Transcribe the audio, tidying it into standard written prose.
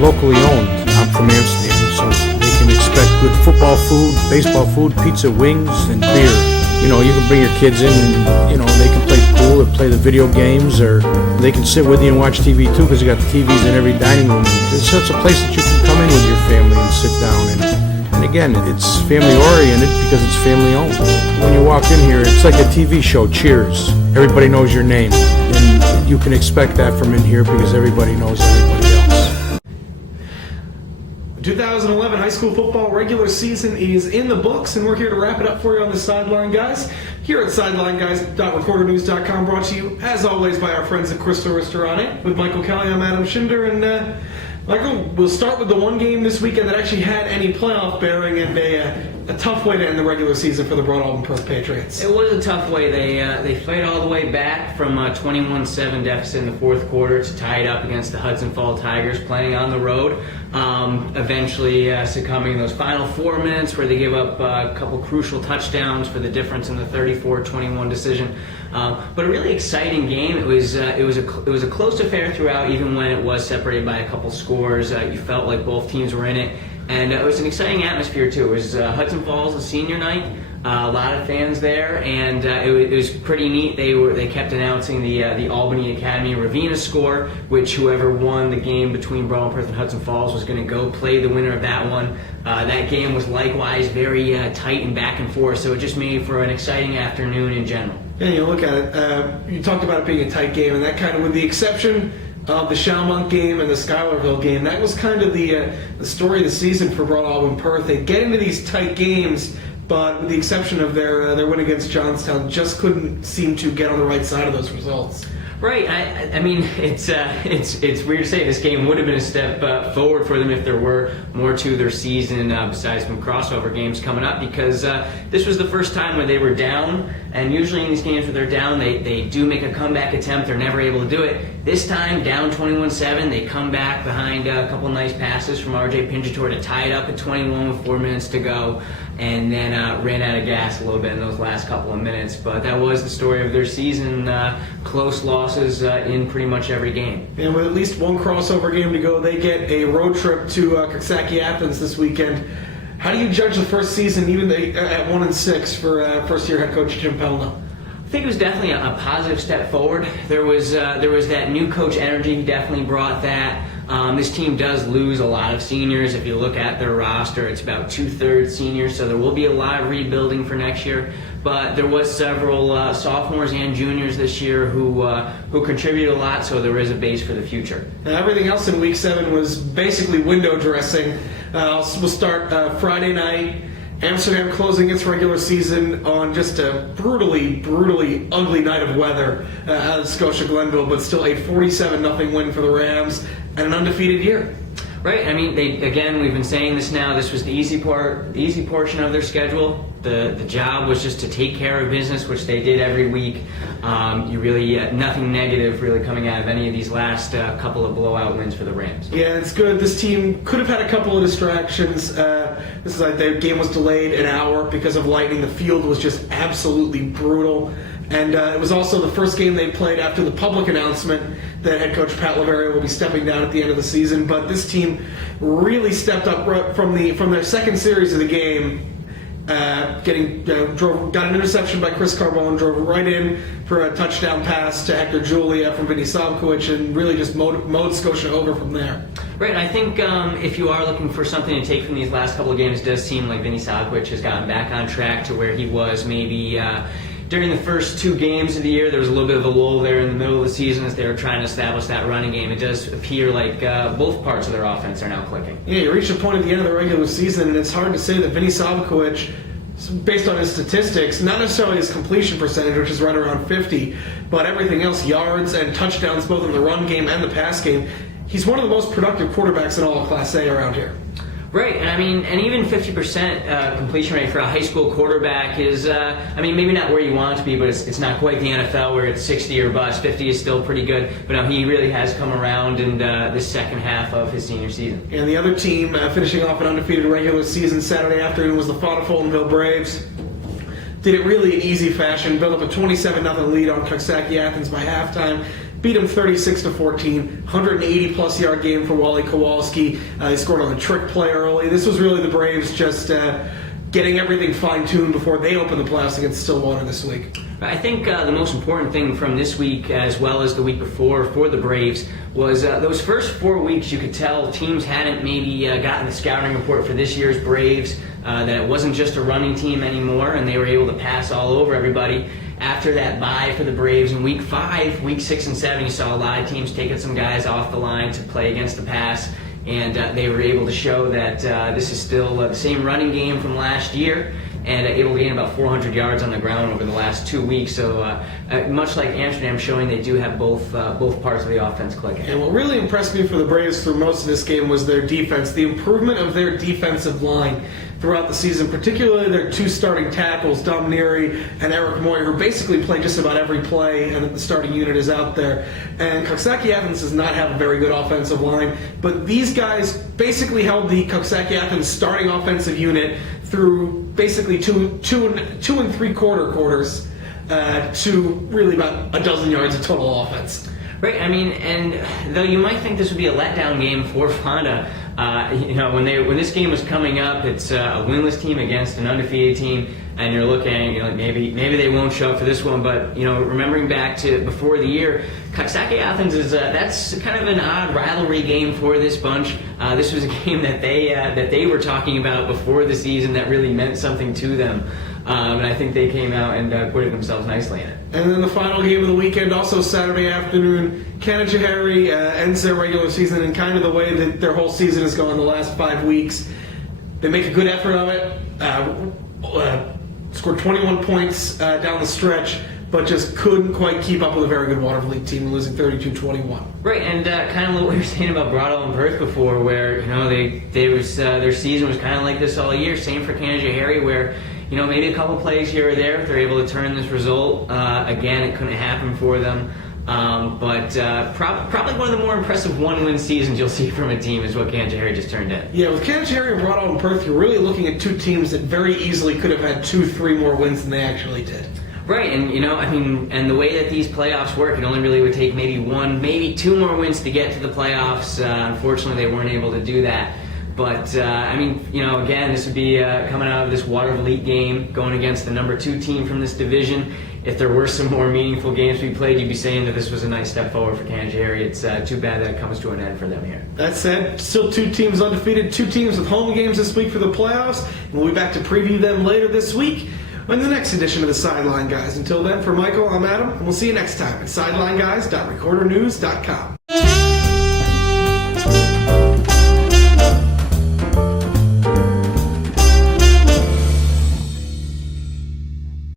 locally owned. I'm from Amsterdam, so they can expect good football food, baseball food, pizza, wings, and beer. You know, you can bring your kids in and, you know, they can play pool or play the video games, or they can sit with you and watch TV too, because you got the TVs in every dining room. It's such a place that you can come in with your family and sit down. And again, it's family oriented because it's family owned. When you walk in here, it's like a TV show, Cheers. Everybody knows your name. And you can expect that from in here because everybody knows everybody else. 2011 high school football regular season is in the books, and we're here to wrap it up for you on the Sideline Guys here at SidelineGuys.recordernews.com, brought to you, as always, by our friends at Crystal Ristorante. With Michael Kelly, I'm Adam Schinder, and Michael, we'll start with the one game this weekend that actually had any playoff bearing, and a tough way to end the regular season for the Broad Alton Perth Patriots. It was a tough way. They played all the way back from a 21-7 deficit in the fourth quarter to tie it up against the Hudson Fall Tigers, playing on the road. Eventually succumbing in those final 4 minutes where they gave up a couple crucial touchdowns for the difference in the 34-21 decision. But a really exciting game. It was a close affair throughout, even when it was separated by a couple scores. You felt like both teams were in it. And it was an exciting atmosphere, too. It was Hudson Falls, a senior night, a lot of fans there, and it was pretty neat. They kept announcing the Albany Academy Ravenna score, which whoever won the game between Broad Perth and Hudson Falls was going to go play the winner of that one. That game was likewise very tight and back and forth, so it just made for an exciting afternoon in general. Yeah, you look at it, you talked about it being a tight game, and that kind of, with the exception of the Chalmont game and the Schuylerville game, that was kind of the story of the season for Broad Alton Perth. They get into these tight games, but with the exception of their win against Johnstown, just couldn't seem to get on the right side of those results. Right. I mean, it's weird to say this game would have been a step forward for them if there were more to their season besides some crossover games coming up, because this was the first time where they were down, and usually in these games where they're down, they do make a comeback attempt. They're never able to do it. This time, down 21-7, they come back behind a couple nice passes from R.J. Pinjator to tie it up at 21 with 4 minutes to go, and then ran out of gas a little bit in those last couple of minutes. But that was the story of their season. Close losses in pretty much every game. And with at least one crossover game to go, they get a road trip to Coxsackie Athens this weekend. How do you judge the first season, even at 1-6 for first-year head coach Jim Pelno? I think it was definitely a positive step forward. There was that new coach energy. He definitely brought that. This team does lose a lot of seniors. If you look at their roster, it's about 2/3 seniors, so there will be a lot of rebuilding for next year. But there was several sophomores and juniors this year who contributed a lot, so there is a base for the future. And everything else in Week 7 was basically window dressing. We'll start Friday night. Amsterdam closing its regular season on just a brutally ugly night of weather out of Scotia Glenville, but still a 47-0 win for the Rams and an undefeated year. Right. I mean, we've been saying this now. This was the easy portion of their schedule. The job was just to take care of business, which they did every week. Nothing negative really coming out of any of these last couple of blowout wins for the Rams. Yeah, it's good. This team could have had a couple of distractions. This is like their game was delayed an hour because of lightning. The field was just absolutely brutal. And it was also the first game they played after the public announcement that head coach Pat Laveria will be stepping down at the end of the season. But this team really stepped up from their second series of the game. Got an interception by Chris Carbone, drove right in for a touchdown pass to Hector Julia from Vinny Savkovic, and really just mowed Scotia over from there. Right, I think if you are looking for something to take from these last couple of games, it does seem like Vinny Savkovic has gotten back on track to where he was maybe during the first 2 games of the year. There was a little bit of a lull there in the middle of the season as they were trying to establish that running game. It does appear like both parts of their offense are now clicking. Yeah, you reach a point at the end of the regular season, and it's hard to say that Vinny Savkovic, based on his statistics, not necessarily his completion percentage, which is right around 50, but everything else, yards and touchdowns, both in the run game and the pass game, he's one of the most productive quarterbacks in all of Class A around here. Right, and even 50% completion rate for a high school quarterback is, maybe not where you want it to be, but it's not quite the NFL where it's 60 or bust. 50 is still pretty good, but no, he really has come around in this second half of his senior season. And the other team finishing off an undefeated regular season Saturday afternoon was the Fultonville Braves. Did it really in easy fashion, built up a 27-0 lead on Coxsackie Athens by halftime. beat them 36-14. 180-plus yard game for Wally Kowalski. They scored on a trick play early. This was really the Braves just getting everything fine-tuned before they open the playoffs against Stillwater this week. I think the most important thing from this week, as well as the week before for the Braves, was those first 4 weeks you could tell teams hadn't maybe gotten the scouting report for this year's Braves, that it wasn't just a running team anymore, and they were able to pass all over everybody. After that bye for the Braves in week 5, week 6 and 7, you saw a lot of teams taking some guys off the line to play against the pass, and they were able to show that this is still the same running game from last year, and able to gain about 400 yards on the ground over the last 2 weeks. So much like Amsterdam, showing they do have both parts of the offense clicking. And what really impressed me for the Braves through most of this game was their defense, the improvement of their defensive line throughout the season, particularly their 2 starting tackles, Dom Neary and Eric Moyer, who basically play just about every play, and the starting unit is out there. And Coxsackie Athens does not have a very good offensive line, but these guys basically held the Coxsackie Athens starting offensive unit through basically two and three-quarter quarters to really about a dozen yards of total offense. Right, I mean, and though you might think this would be a letdown game for Fonda, when this game was coming up, it's a winless team against an undefeated team, and you're looking, maybe they won't show up for this one. But remembering back to before the year, Coxsackie Athens is that's kind of an odd rivalry game for this bunch. This was a game that they were talking about before the season that really meant something to them. And I think they came out and acquitted themselves nicely in it. And then the final game of the weekend, also Saturday afternoon, Canajoharie ends their regular season in kind of the way that their whole season has gone the last 5 weeks. They make a good effort of it, scored 21 points down the stretch, but just couldn't quite keep up with a very good Watervliet team, losing 32-21. Right, and kind of what we were saying about Broadall and Perth before, where their season was kind of like this all year. Same for Canajoharie, where maybe a couple plays here or there, if they're able to turn this result. Again, it couldn't happen for them. But probably one of the more impressive one-win seasons you'll see from a team is what Canajoharie just turned in. Yeah, with Canajoharie and Broadall and Perth, you're really looking at 2 teams that very easily could have had 2-3 more wins than they actually did. Right, and and the way that these playoffs work, it only really would take maybe 1, maybe 2 more wins to get to the playoffs. Unfortunately, they weren't able to do that. But, again, this would be coming out of this Watervliet game, going against the number 2 team from this division. If there were some more meaningful games to be played, you'd be saying that this was a nice step forward for Canajoharie. It's too bad that it comes to an end for them here. That said, still 2 teams undefeated, 2 teams with home games this week for the playoffs, and we'll be back to preview them later this week in the next edition of the Sideline Guys. Until then, for Michael, I'm Adam, and we'll see you next time at SidelineGuys.recordernews.com.